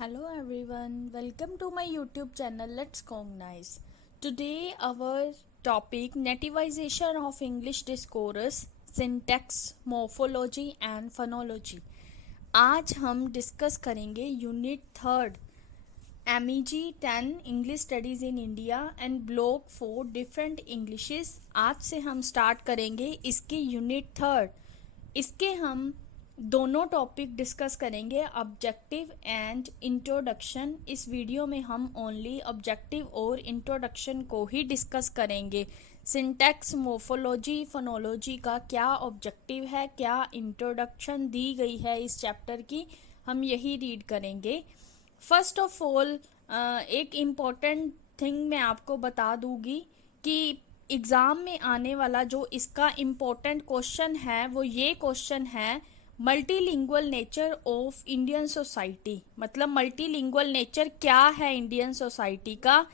Hello everyone, welcome to my YouTube channel Let's Cognize. Today our topic nativization of English discourse, syntax, morphology and phonology. आज हम discuss करेंगे unit third MEG 10 English studies in India and block 4 different Englishes. आज से हम start करेंगे इसकी unit third. इसके हम दोनों टॉपिक डिस्कस करेंगे, ऑब्जेक्टिव एंड इंट्रोडक्शन. इस वीडियो में हम ओनली ऑब्जेक्टिव और इंट्रोडक्शन को ही डिस्कस करेंगे. सिंटैक्स, मोर्फोलॉजी, फोनोलॉजी का क्या ऑब्जेक्टिव है, क्या इंट्रोडक्शन दी गई है इस चैप्टर की, हम यही रीड करेंगे. फर्स्ट ऑफ ऑल एक इम्पॉर्टेंट थिंग मैं आपको बता दूंगी कि एग्ज़ाम में आने वाला जो इसका इम्पोर्टेंट क्वेश्चन है वो ये क्वेश्चन है, multilingual nature of Indian society. मतलब मल्टीलिंगुअल नेचर क्या है इंडियन सोसाइटी का.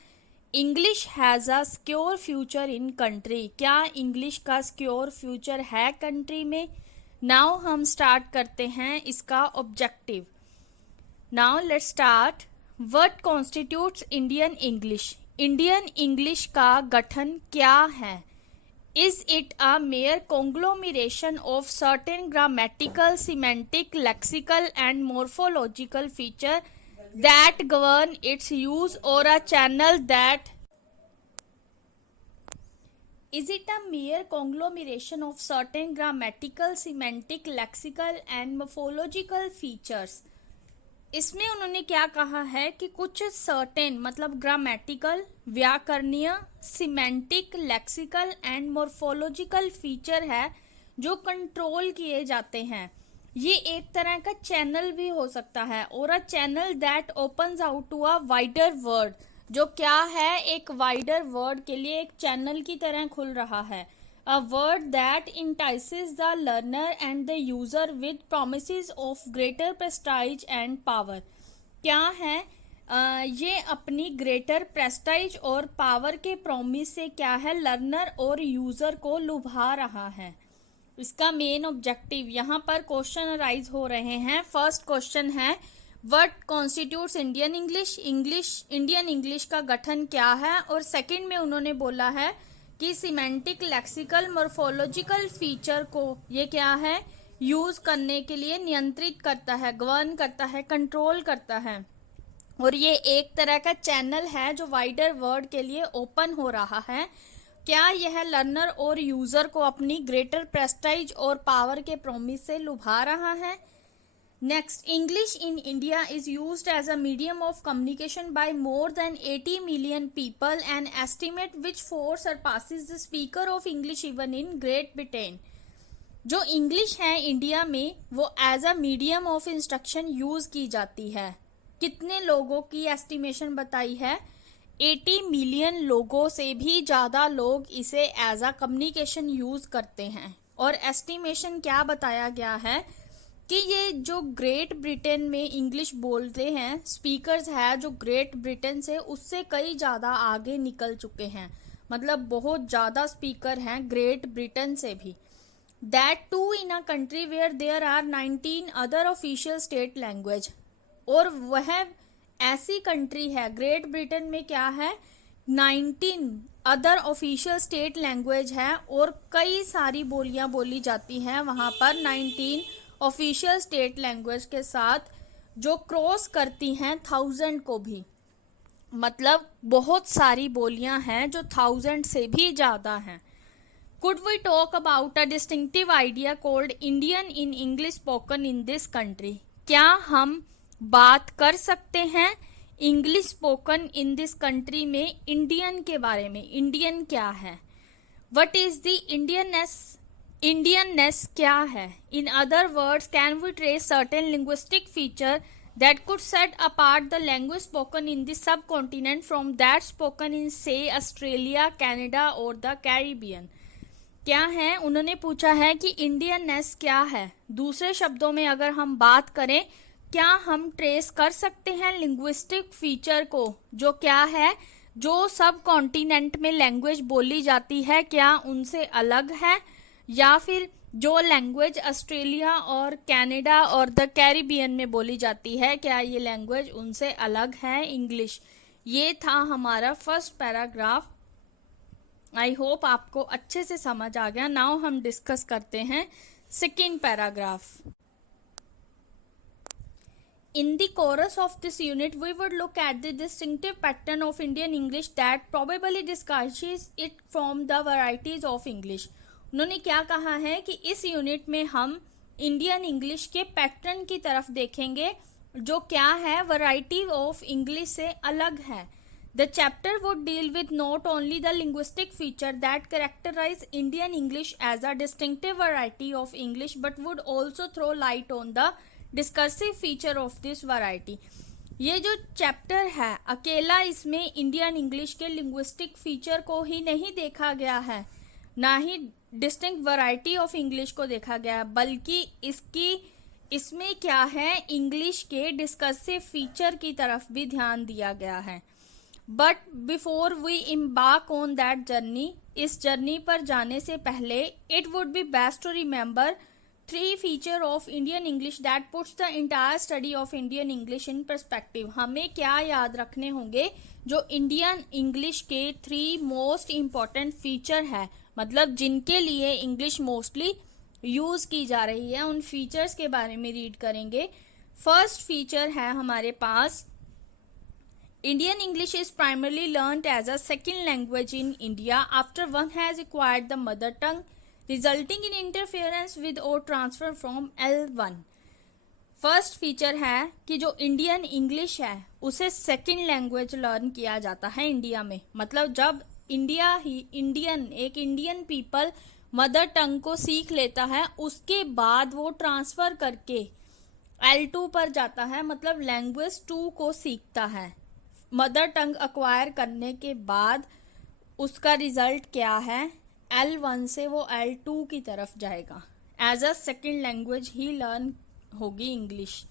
English has a secure future in country. क्या इंग्लिश का सिक्योर फ्यूचर है कंट्री में. नाउ हम स्टार्ट करते हैं इसका objective. Now let's start. What constitutes Indian English. Indian English का गठन क्या है. Is it a mere conglomeration of certain grammatical, semantic, lexical and morphological features that govern its use, or a channel that is it a mere conglomeration of certain grammatical, semantic, lexical and morphological features. इसमें उन्होंने क्या कहा है कि कुछ certain मतलब grammatical, व्याकरणीय, semantic, lexical and morphological feature है जो कंट्रोल किए जाते हैं. ये एक तरह का चैनल भी हो सकता है, और a channel that opens out to a wider world. जो क्या है, एक वाइडर वर्ल्ड के लिए एक चैनल की तरह खुल रहा है. A word that entices the learner and the user with promises of greater prestige and power. क्या है ये अपनी ग्रेटर प्रेस्टाइज और पावर के प्रॉमिस से क्या है, लर्नर और यूजर को लुभा रहा है. इसका मेन ऑब्जेक्टिव यहाँ पर क्वेश्चन अराइज हो रहे हैं. फर्स्ट क्वेश्चन है, what constitutes Indian English. Indian English का गठन क्या है. और सेकंड में उन्होंने बोला है कि सिमेंटिक, लेक्सिकल, मोर्फोलॉजिकल फीचर को ये क्या है, यूज करने के लिए नियंत्रित करता है, गवर्न करता है, कंट्रोल करता है. और ये एक तरह का चैनल है जो वाइडर वर्ल्ड के लिए ओपन हो रहा है. क्या यह लर्नर और यूजर को अपनी ग्रेटर प्रेस्टाइज और पावर के प्रॉमिस से लुभा रहा है. Next, English in India is used as a medium of communication by more than 80 million people, an estimate which far surpasses the speaker of English even in Great Britain. जो English है India में वो as a medium of instruction use की जाती है. कितने लोगों की एस्टिमेशन बताई है, 80 मिलियन लोगों से भी ज़्यादा लोग इसे एज अ कम्युनिकेशन यूज करते हैं. और एस्टिमेशन क्या बताया गया है कि ये जो ग्रेट ब्रिटेन में इंग्लिश बोलते हैं स्पीकर्स है जो ग्रेट ब्रिटेन से उससे कई ज़्यादा आगे निकल चुके हैं. मतलब बहुत ज़्यादा स्पीकर हैं ग्रेट ब्रिटेन से भी. That too in a country where there are 19 other official state language. और वह ऐसी कंट्री है ग्रेट ब्रिटेन में क्या है, 19 अदर ऑफिशियल स्टेट लैंग्वेज है और कई सारी बोलियां बोली जाती हैं वहाँ पर 19 ऑफिशियल स्टेट लैंग्वेज के साथ, जो क्रॉस करती हैं 1000 को भी. मतलब बहुत सारी बोलियां हैं जो 1000 से भी ज़्यादा हैं. Could we talk about a distinctive idea called Indian in English spoken in this country. क्या हम बात कर सकते हैं English spoken in this country में इंडियन के बारे में. इंडियन क्या है, what is the Indianness. Indianness क्या है. In other words, can we trace certain linguistic feature that could set apart the language spoken in the subcontinent from that spoken in से Australia, Canada और the Caribbean. क्या है, उन्होंने पूछा है कि इंडियननेस क्या है. दूसरे शब्दों में अगर हम बात करें, क्या हम ट्रेस कर सकते हैं लिंग्विस्टिक फीचर को, जो क्या है, जो सब कॉन्टिनेंट में लैंग्वेज बोली जाती है, क्या उनसे अलग है, या फिर जो लैंग्वेज ऑस्ट्रेलिया और कनाडा और द कैरिबियन में बोली जाती है, क्या ये लैंग्वेज उनसे अलग है? इंग्लिश। ये था हमारा फर्स्ट पैराग्राफ। आई होप आपको अच्छे से समझ आ गया। नाउ हम डिस्कस करते हैं second paragraph. In the course of this unit, we would look at the distinctive pattern of Indian English that probably distinguishes it from the varieties of English. उन्होंने क्या कहा है कि इस यूनिट में हम इंडियन इंग्लिश के पैटर्न की तरफ देखेंगे जो क्या है, वैरायटी ऑफ इंग्लिश से अलग है। The chapter would deal with not only the linguistic feature that characterize Indian English as a distinctive variety of English, but would also throw light on the discursive feature of this variety. ये जो chapter है अकेला इसमें Indian English के linguistic feature को ही नहीं देखा गया है, ना ही डिस्टिंक्ट वैरायटी ऑफ इंग्लिश को देखा गया है, बल्कि इसमें क्या है, इंग्लिश के डिस्कसिव फीचर की तरफ भी ध्यान दिया गया है। But before we embark on that journey, इस जर्नी पर जाने से पहले it would be best to remember three feature of Indian English that puts the entire study of Indian English in perspective. हमें क्या याद रखने होंगे जो इंडियन इंग्लिश के थ्री मोस्ट इम्पॉर्टेंट फीचर है, मतलब जिनके लिए इंग्लिश मोस्टली यूज की जा रही है, उन फीचर्स के बारे में रीड करेंगे। फर्स्ट फीचर है हमारे पास, Indian English is primarily learnt as a second language in India after one has acquired the mother tongue, resulting in interference with or transfer from L1. First feature है कि जो Indian English है उसे second language learn किया जाता है India में। मतलब जब एक इंडियन पीपल मदर टंग को सीख लेता है, उसके बाद वो ट्रांसफर करके L2 पर जाता है, मतलब लैंग्वेज 2 को सीखता है। मदर टंग अक्वायर करने के बाद उसका रिजल्ट क्या है, L1 से वो L2 की तरफ जाएगा। एज अ सेकेंड लैंग्वेज ही लर्न होगी इंग्लिश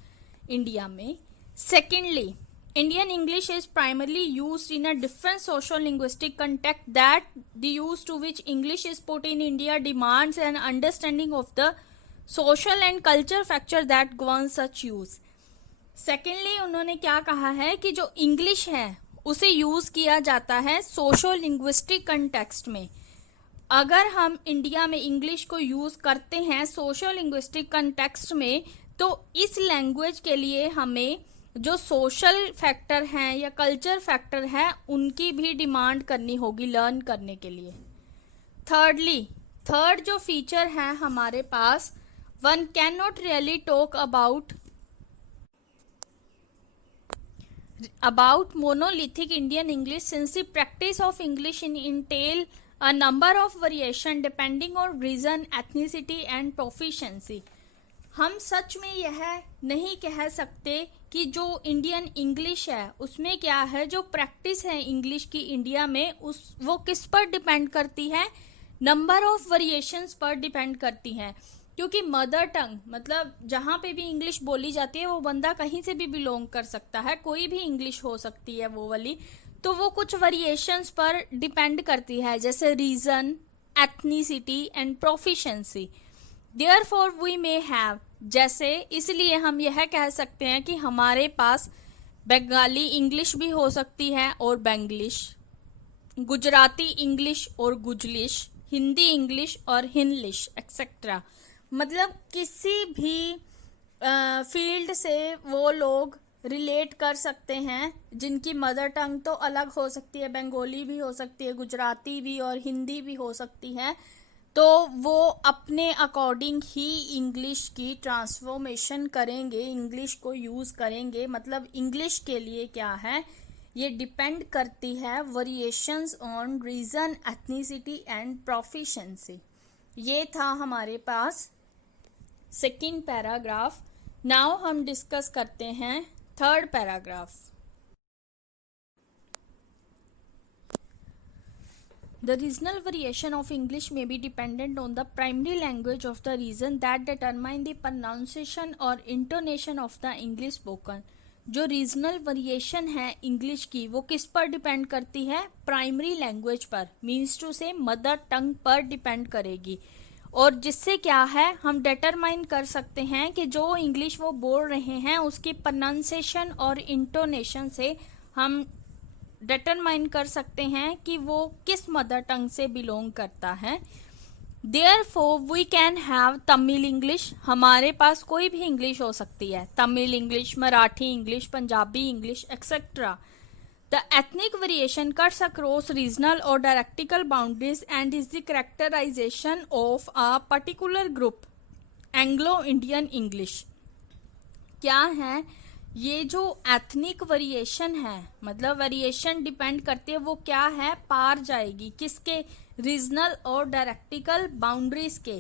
इंडिया में। Secondly, Indian English is primarily used in a different social linguistic context that the use to which English is put in India demands an understanding of the social and culture factor that govern such use. Secondly, उन्होंने क्या कहा है कि जो English है उसे use किया जाता है सोशो लिंग्विस्टिक कंटेक्स्ट में। अगर हम इंडिया में इंग्लिश को यूज करते हैं सोशो लिंग्विस्टिक कंटेक्स्ट में, तो इस लैंग्वेज के लिए हमें जो सोशल फैक्टर हैं या कल्चर फैक्टर है उनकी भी डिमांड करनी होगी लर्न करने के लिए। थर्ड जो फीचर है हमारे पास, one can not really talk about monolithic Indian English since the practice of English entail a number of variation depending on region, ethnicity and proficiency. हम सच में यह नहीं कह सकते कि जो इंडियन इंग्लिश है उसमें क्या है, जो प्रैक्टिस है इंग्लिश की इंडिया में वो किस पर डिपेंड करती है, नंबर ऑफ वेरिएशंस पर डिपेंड करती है। क्योंकि मदर टंग मतलब जहाँ पे भी इंग्लिश बोली जाती है वो बंदा कहीं से भी बिलोंग कर सकता है, कोई भी इंग्लिश हो सकती है वो वाली, तो वो कुछ वेरिएशंस पर डिपेंड करती है, जैसे region, ethnicity and proficiency. Therefore we may have, जैसे इसलिए हम यह कह सकते हैं कि हमारे पास बंगाली इंग्लिश भी हो सकती है और बेंग्लिश, गुजराती इंग्लिश और गुजलिश, हिंदी इंग्लिश और हिंदलिश एक्सेट्रा। मतलब किसी भी फील्ड से वो लोग रिलेट कर सकते हैं जिनकी मदर टंग तो अलग हो सकती है, बंगाली भी हो सकती है, गुजराती भी और हिंदी भी हो सकती है, तो वो अपने अकॉर्डिंग ही इंग्लिश की ट्रांसफॉर्मेशन करेंगे, इंग्लिश को यूज़ करेंगे। मतलब इंग्लिश के लिए क्या है, ये डिपेंड करती है variations on region, ethnicity and proficiency. ये था हमारे पास सेकेंड पैराग्राफ। नाउ हम डिस्कस करते हैं third paragraph. The regional variation of English may be dependent on the primary language of the region that determine the pronunciation or intonation of the English spoken. जो regional variation है English की वो किस पर depend करती है, primary language पर, means to से मदर टंग पर डिपेंड करेगी। और जिससे क्या है हम डिटरमाइन कर सकते हैं कि जो इंग्लिश वो बोल रहे हैं उसकी प्रोनाउंसिएशन और इंटोनेशन से हम डिटरमाइन कर सकते हैं कि वो किस मदर टंग से बिलोंग करता है। Therefore, we can have Tamil English, हमारे पास कोई भी इंग्लिश हो सकती है, Tamil English, Marathi English, Punjabi English etcetera. The ethnic variation cuts across regional or dialectal boundaries and is the characterization of a particular group. Anglo-Indian English क्या है? ये जो एथनिक वेरिएशन है, मतलब वेरिएशन डिपेंड करती है वो क्या है, पार जाएगी किसके, रीजनल और डायरेक्टिकल बाउंड्रीज के।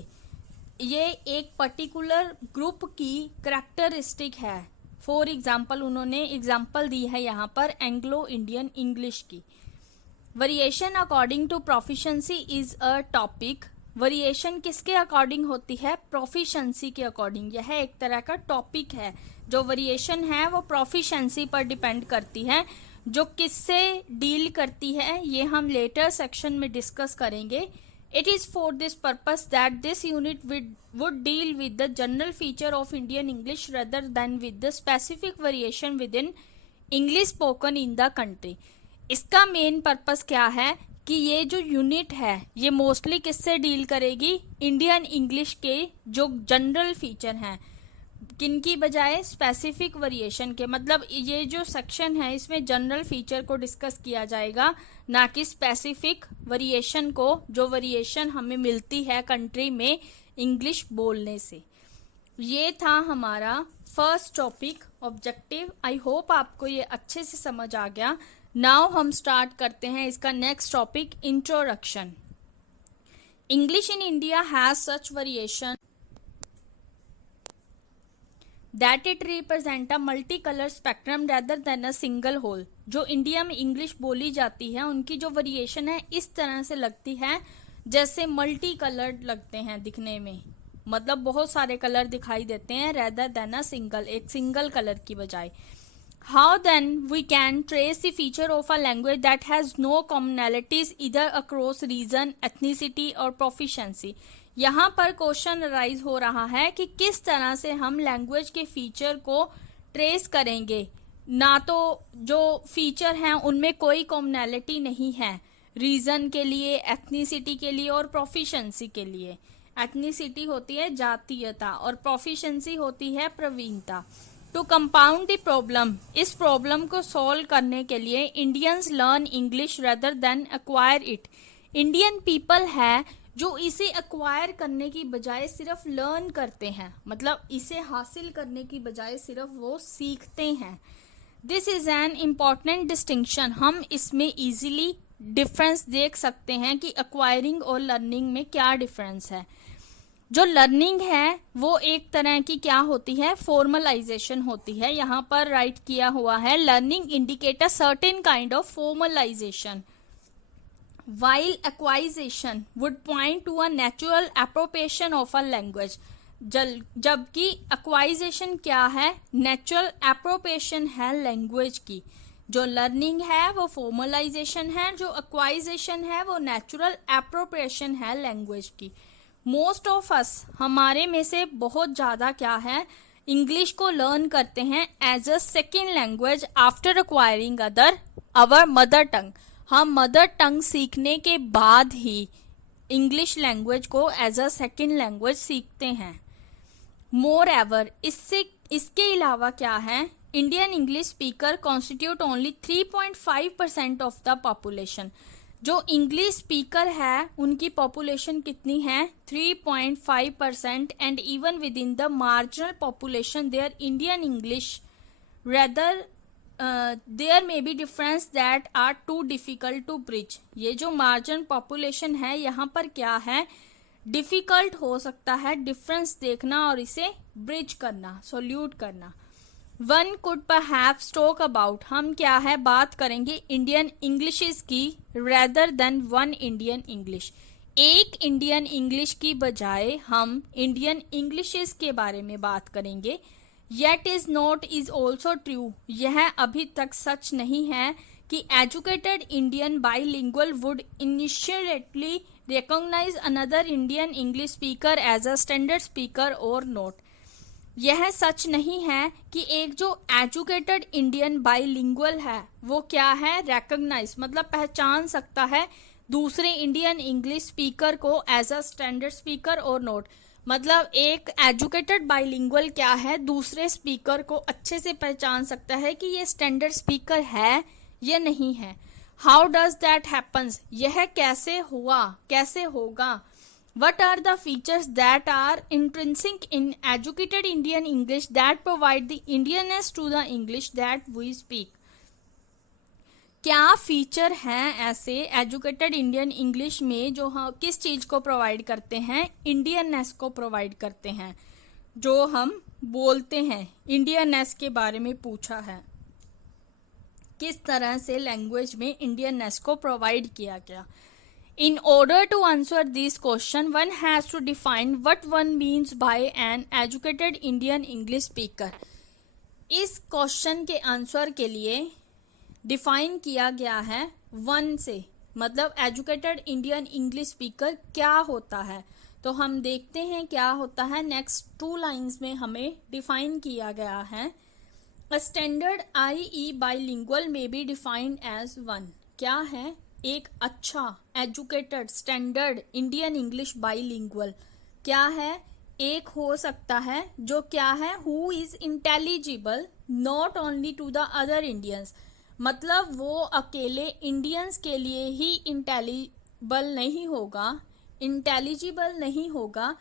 ये एक पर्टिकुलर ग्रुप की करैक्टरिस्टिक है। फॉर एग्जाम्पल उन्होंने एग्जाम्पल दी है यहाँ पर एंग्लो इंडियन इंग्लिश की। Variation according to proficiency is a topic. Variation किसके अकॉर्डिंग होती है? प्रोफिशिएंसी के अकॉर्डिंग। यह एक तरह का टॉपिक है। जो वेरिएशन है वो प्रोफिशिएंसी पर डिपेंड करती है। जो किससे डील करती है ये हम लेटर सेक्शन में डिस्कस करेंगे। It is for this purpose that this unit would deal with the general feature of Indian English rather than with the specific variation within English spoken in the country. इसका main purpose क्या है कि ये जो unit है ये mostly किससे deal करेगी? इंडियन इंग्लिश के जो जनरल फीचर हैं, किनकी बजाय स्पेसिफिक वेरिएशन के। मतलब ये जो सेक्शन है इसमें जनरल फीचर को डिस्कस किया जाएगा, ना कि स्पेसिफिक वेरिएशन को, जो वेरिएशन हमें मिलती है कंट्री में इंग्लिश बोलने से। ये था हमारा first topic objective. I hope आपको ये अच्छे से समझ आ गया। नाउ हम स्टार्ट करते हैं इसका next topic, introduction. English in India has such variation that it represent a multicolor spectrum rather than a single whole। जो इंडिया में इंग्लिश बोली जाती है उनकी जो वेरिएशन है इस तरह से लगती है जैसे मल्टी कलर्ड लगते हैं दिखने में, मतलब बहुत सारे कलर दिखाई देते हैं, rather than a single, एक सिंगल कलर की बजाय। How then we can trace the feature of a language that has no commonalities either across region, ethnicity or proficiency। यहाँ पर क्वेश्चन राइज हो रहा है कि किस तरह से हम लैंग्वेज के फीचर को ट्रेस करेंगे। ना तो जो फीचर हैं उनमें कोई कॉमनैलिटी नहीं है रीजन के लिए, एथनिसिटी के लिए और प्रोफिशिएंसी के लिए। एथनिसिटी होती है जातीयता और प्रोफिशिएंसी होती है प्रवीणता। टू कंपाउंड द प्रॉब्लम, इस प्रॉब्लम को सॉल्व करने के लिए Indians learn English rather than acquire it. Indian people है जो इसे एक्वायर करने की बजाय सिर्फ लर्न करते हैं, मतलब इसे हासिल करने की बजाय सिर्फ वो सीखते हैं। This is an important distinction. हम इसमें इजीली डिफरेंस देख सकते हैं कि एक्वायरिंग और लर्निंग में क्या डिफरेंस है। जो लर्निंग है वो एक तरह की क्या होती है? फॉर्मलाइजेशन होती है। यहाँ पर राइट किया हुआ है learning indicate a certain kind of formalisation, while acquisition would point to a natural appropriation of a language। जबकि acquisition क्या है? natural appropriation है लैंग्वेज की। जो लर्निंग है वो फॉर्मलाइजेशन है, जो acquisition है वो natural appropriation है लैंग्वेज की। मोस्ट ऑफ अस, हमारे में से बहुत ज़्यादा क्या है, इंग्लिश को लर्न करते हैं as a second language after acquiring our mother tongue. हम मदर टंग सीखने के बाद ही इंग्लिश लैंग्वेज को एज अ सेकेंड लैंग्वेज सीखते हैं। मोर एवर, इसके अलावा क्या है, Indian English speaker constitute only 3.5% of the population. जो इंग्लिश स्पीकर है उनकी पॉपुलेशन कितनी है? 3.5%। And even within the marginal population there Indian English rather there may be difference that are to difficult to bridge. ये जो margin population है यहाँ पर क्या है, डिफिकल्ट हो सकता है डिफरेंस देखना और इसे ब्रिज करना, सोल्यूट करना। One could perhaps talk about, हम क्या है बात करेंगे इंडियन इंग्लिशेस की rather than one Indian English. एक इंडियन इंग्लिश की बजाय हम इंडियन इंग्लिशेस के बारे में बात करेंगे। Yet is not is also true, यह अभी तक सच नहीं है कि educated Indian bilingual would initially recognize another Indian English speaker as a standard speaker or not. यह सच नहीं है कि एक जो एजुकेटेड इंडियन बाइलिंगुअल है वो क्या है, रिकॉग्नाइज मतलब पहचान सकता है दूसरे इंडियन इंग्लिश स्पीकर को एज अ स्टैंडर्ड स्पीकर और नोट, मतलब एक एजुकेटेड बाइलिंगुअल क्या है, दूसरे स्पीकर को अच्छे से पहचान सकता है कि ये स्टैंडर्ड स्पीकर है या नहीं है. हाउ डज दैट हैपन्स, यह कैसे हुआ, कैसे होगा. What are the features that are intrinsic in educated Indian English that provide the Indianness to the English that we speak? क्या फीचर हैं ऐसे एजुकेटेड इंडियन इंग्लिश में जो हम किस चीज को प्रोवाइड करते हैं, इंडियननेस को प्रोवाइड करते हैं. जो हम बोलते हैं इंडियननेस के बारे में पूछा है, किस तरह से लैंग्वेज में इंडियननेस को प्रोवाइड किया गया. In order to answer this question, one has to define what one means by an educated Indian English speaker. इस क्वेश्चन के आंसर के लिए डिफाइन किया गया है वन से, मतलब एजुकेटेड इंडियन इंग्लिश स्पीकर क्या होता है. तो हम देखते हैं क्या होता है. नेक्स्ट 2 लाइन्स में हमें डिफाइन किया गया है. A standard IE bilingual may be defined as one. क्या है, एक अच्छा educated standard Indian English bilingual क्या है, एक हो सकता है जो क्या है, who is intelligible not only to the other Indians, मतलब वो अकेले इंडियंस के लिए ही इंटेलिजिबल नहीं होगा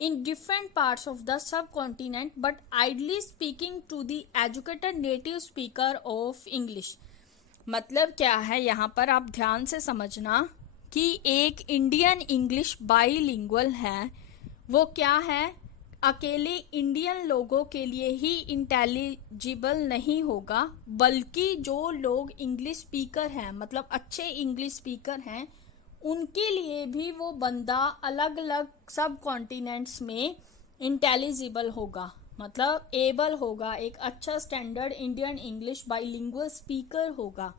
in different parts of the subcontinent but ideally speaking to the educated native speaker of English. मतलब क्या है, यहाँ पर आप ध्यान से समझना कि एक इंडियन इंग्लिश बाइलिंगुअल है वो क्या है, अकेले इंडियन लोगों के लिए ही इंटेलिजिबल नहीं होगा, बल्कि जो लोग इंग्लिश स्पीकर हैं, मतलब अच्छे इंग्लिश स्पीकर हैं, उनके लिए भी वो बंदा अलग अलग सब कॉन्टिनेंट्स में इंटेलिजिबल होगा, मतलब एबल होगा, एक अच्छा standard Indian English bilingual speaker होगा.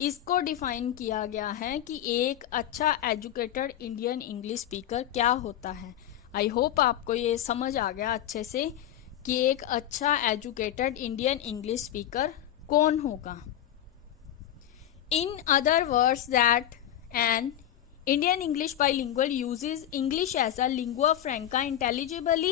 इसको डिफाइन किया गया है कि एक अच्छा एजुकेटेड इंडियन इंग्लिश स्पीकर क्या होता है. आई होप आपको ये समझ आ गया अच्छे से कि एक अच्छा एजुकेटेड इंडियन इंग्लिश स्पीकर कौन होगा. In other words that an Indian English bilingual uses English as a lingua franca intelligibly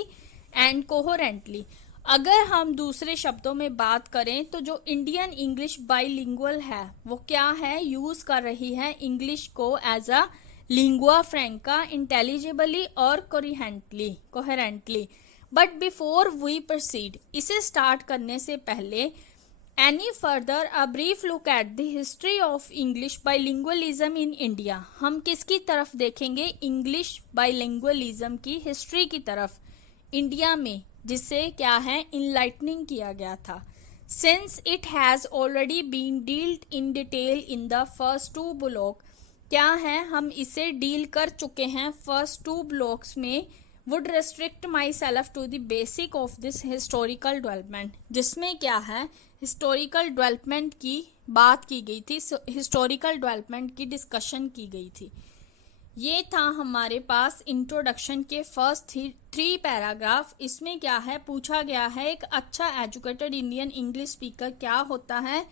and coherently. अगर हम दूसरे शब्दों में बात करें तो जो इंडियन इंग्लिश बाइलिंगुअल है वो क्या है, यूज कर रही है इंग्लिश को एज अ लिंगुआ फ्रैंका इंटेलिजिबली और coherently. But before we proceed, इसे स्टार्ट करने से पहले Any further, a brief look at the history of English bilingualism in India. हम किसकी तरफ देखेंगे, इंग्लिश बाइलिंगुअलिज्म की हिस्ट्री की तरफ इंडिया में, जिससे क्या है इनलाइटनिंग किया गया था. Since it has already been dealt in detail in the first 2 block, क्या है हम इसे डील कर चुके हैं फर्स्ट 2 ब्लॉक्स में. would restrict myself to the basic of this historical development, जिसमें क्या है हिस्टोरिकल डेवलपमेंट की बात की गई थी, हिस्टोरिकल डेवलपमेंट की डिस्कशन की गई थी. ये था हमारे पास इंट्रोडक्शन के फर्स्ट 3 पैराग्राफ. इसमें क्या है पूछा गया है एक अच्छा एजुकेटेड इंडियन इंग्लिश स्पीकर क्या होता है,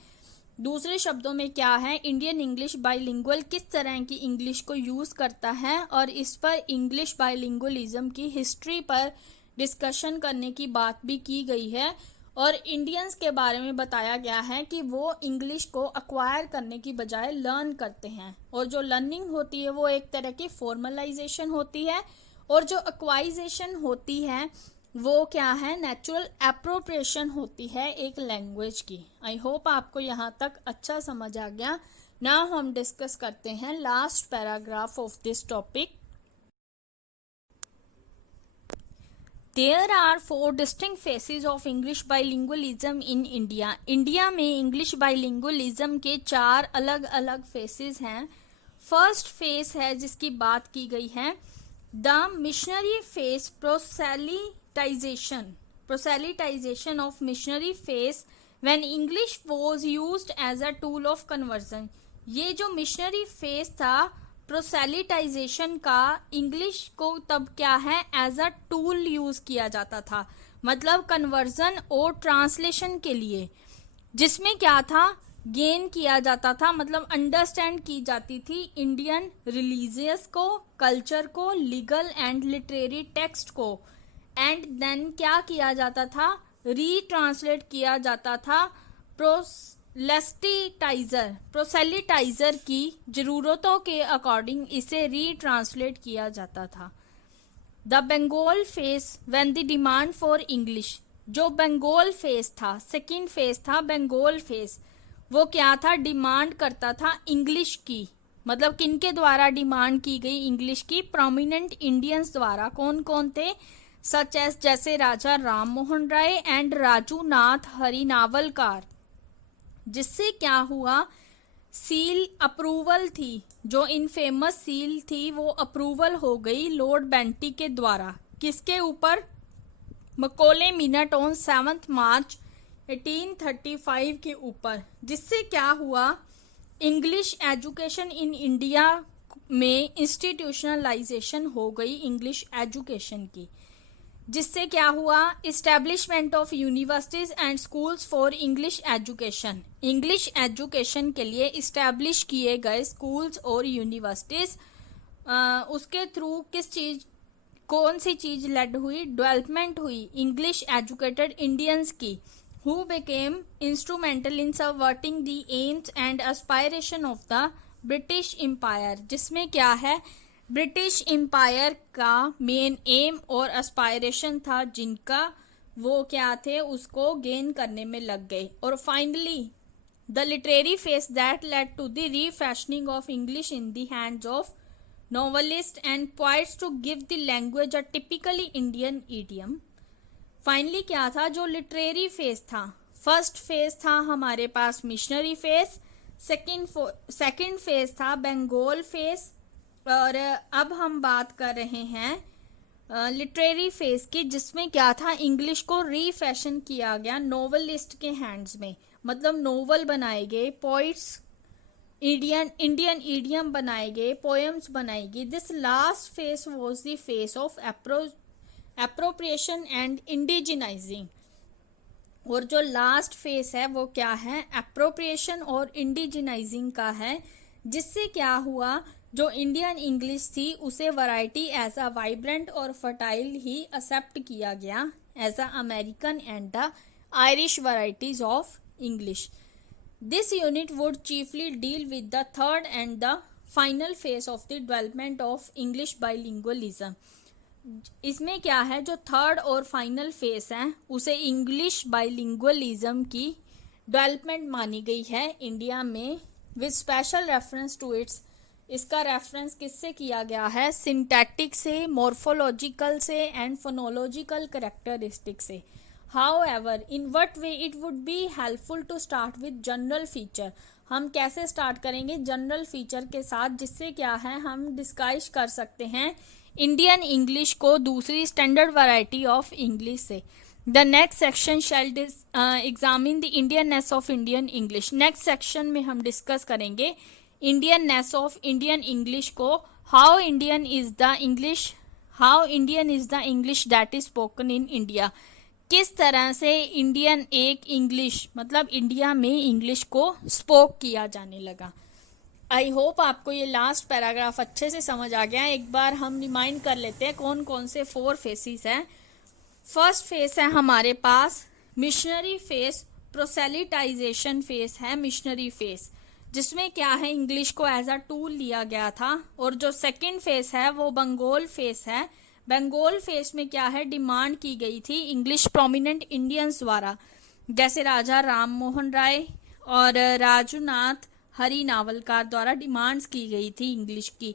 दूसरे शब्दों में क्या है इंडियन इंग्लिश बाइलिंगुअल किस तरह की इंग्लिश को यूज करता है, और इस पर इंग्लिश बाइलिंगुअलिज्म की हिस्ट्री पर डिस्कशन करने की बात भी की गई है. और इंडियंस के बारे में बताया गया है कि वो इंग्लिश को अक्वायर करने की बजाय लर्न करते हैं, और जो लर्निंग होती है वो एक तरह की फॉर्मलाइजेशन होती है, और जो एक्वाइजेशन होती है वो क्या है नेचुरल एप्रोप्रिएशन होती है एक लैंग्वेज की. आई होप आपको यहाँ तक अच्छा समझ आ गया. नाउ हम डिस्कस करते हैं last paragraph of this topic. There are 4 distinct phases of English bilingualism in India. India में इंग्लिश बाइलिंगुअलिज्म के 4 अलग अलग फेसेस हैं. फर्स्ट फेस है जिसकी बात की गई है the missionary face, proselytization of missionary phase when English was used as a tool of conversion. ये जो मिशनरी फेस था प्रोसेलिटाइजेशन का इंग्लिश को तब क्या है, एज अ टूल यूज किया जाता था, मतलब कन्वर्जन और ट्रांसलेशन के लिए, जिसमें क्या था, गेन किया जाता था, मतलब अंडरस्टैंड की जाती थी इंडियन रिलीजियस को, कल्चर को, लीगल एंड लिटरेरी टेक्स्ट को, एंड देन क्या किया जाता था, रीट्रांसलेट किया जाता था प्रोसेलिटाइजर की जरूरतों के अकॉर्डिंग इसे रीट्रांसलेट किया जाता था। The Bengal phase when the demand for English, जो बंगाल फेस था, सेकंड फेस था बंगाल फेस, वो क्या था, डिमांड करता था इंग्लिश की, मतलब किनके द्वारा डिमांड की गई इंग्लिश की, प्रोमिनेंट इंडियंस द्वारा। कौन कौन थे, सच एज जैसे राजा राम मोहन राय एंड राजू नाथ हरिनावलकर, जिससे क्या हुआ, सील अप्रूवल थी, जो इनफेमस सील थी वो अप्रूवल हो गई लॉर्ड बेंटी के द्वारा, किसके ऊपर, मकोले मिनट ऑन 7 मार्च 1835 के ऊपर, जिससे क्या हुआ, इंग्लिश एजुकेशन इन इंडिया में इंस्टीट्यूशनलाइजेशन हो गई इंग्लिश एजुकेशन की, जिससे क्या हुआ, establishment of universities and schools for English education, English education के लिए इस्टेब्लिश किए गए स्कूल्स और यूनिवर्सिटीज, उसके थ्रू किस चीज, कौन सी चीज लेड हुई, डेवलपमेंट हुई इंग्लिश एजुकेटेड इंडियंस की, who became instrumental in subverting the aims and aspiration of the British Empire, जिसमें क्या है, ब्रिटिश एम्पायर का मेन एम और एस्पायरेशन था, जिनका वो क्या थे, उसको गेन करने में लग गए। और finally the literary phase that led to the refashioning of English in the hands of novelist and poets to give the language a typically Indian idiom. Finally क्या था, जो लिटरेरी फेस था, फर्स्ट फेस था हमारे पास missionary phase, second phase था Bengal face, और अब हम बात कर रहे हैं लिटरेरी फेस की, जिसमें क्या था, इंग्लिश को रीफैशन किया गया नोवेलिस्ट के हैंड्स में, मतलब नोवेल बनाए गए, पोइट्स इंडियन ईडियम बनाए गए, पोएम्स बनाई गई। This last phase was the phase of appropriation and indigenising, और जो लास्ट फेस है वो क्या है, एप्रोप्रिएशन और इंडिजिनाइजिंग का है, जिससे क्या हुआ, जो इंडियन इंग्लिश थी उसे वैरायटी एज अ वाइब्रेंट और फर्टाइल ही एक्सेप्ट किया गया as a American and the Irish varieties of English. This unit would chiefly deal with the third and the final phase of the development of English bilingualism. इसमें क्या है, जो third और final face है उसे English bilingualism की development मानी गई है इंडिया में, with special reference to its, इसका रेफरेंस किससे किया गया है, सिंटैक्टिक से, मॉर्फोलॉजिकल से एंड फोनोलॉजिकल कैरेक्टरिस्टिक से। However in what way it would be helpful to start with general feature, हम कैसे स्टार्ट करेंगे जनरल फीचर के साथ, जिससे क्या है, हम डिस्गाइज कर सकते हैं इंडियन इंग्लिश को दूसरी स्टैंडर्ड वैरायटी ऑफ इंग्लिश से। The next section shall examine the Indianness of Indian English, next section में हम डिस्कस करेंगे इंडियननेस ऑफ इंडियन इंग्लिश को, how Indian is the English that is spoken in India, किस तरह से Indian एक English, मतलब इंडिया में इंग्लिश को स्पोक किया जाने लगा। आई होप आपको ये लास्ट पैराग्राफ अच्छे से समझ आ गया। एक बार हम रिमाइंड कर लेते हैं कौन कौन से 4 फेसेस हैं। फर्स्ट फेस है हमारे पास मिशनरी फेस, प्रोसेलिटाइजेशन फेस है मिशनरी फेस, जिसमें क्या है, इंग्लिश को एज अ टूल लिया गया था। और जो सेकंड फेस है वो बंगाल फेस है। बंगाल फेस में क्या है, डिमांड की गई थी इंग्लिश प्रोमिनेंट इंडियंस द्वारा, जैसे राजा राम मोहन राय और राजूनाथ हरिनावलकर द्वारा डिमांड्स की गई थी इंग्लिश की।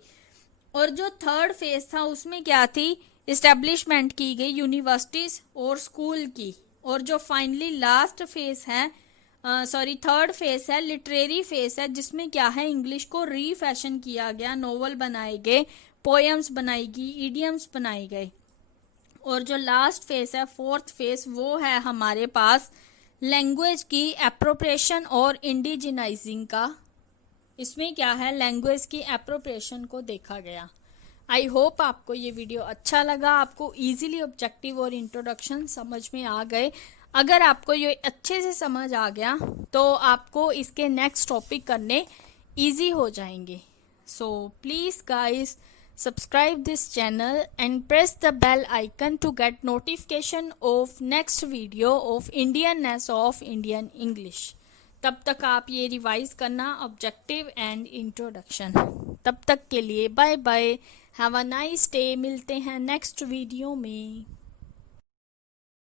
और जो थर्ड फेस था उसमें क्या थी, इस्टेब्लिशमेंट की गई यूनिवर्सिटीज और स्कूल की। और जो फाइनली लास्ट फेस है, थर्ड फेस है, लिटरेरी फेस है, जिसमें क्या है, इंग्लिश को रीफैशन किया गया, नोवेल बनाए गए, पोएम्स बनाई गई, इडियम्स बनाए गए। और जो लास्ट फेस है, फोर्थ फेस, वो है हमारे पास लैंग्वेज की एप्रोप्रिएशन और इंडिजिनाइजिंग का इसमें क्या है, लैंग्वेज की एप्रोप्रिएशन को देखा गया। आई होप आपको ये वीडियो अच्छा लगा, आपको इजीली ऑब्जेक्टिव और इंट्रोडक्शन समझ में आ गए। अगर आपको ये अच्छे से समझ आ गया तो आपको इसके नेक्स्ट टॉपिक करने इजी हो जाएंगे। So please guys, subscribe this channel and press the bell icon to get notification of next video of Indianness of Indian English। तब तक आप ये रिवाइज करना ऑब्जेक्टिव एंड इंट्रोडक्शन। तब तक के लिए bye bye, have a nice day, मिलते हैं नेक्स्ट वीडियो में।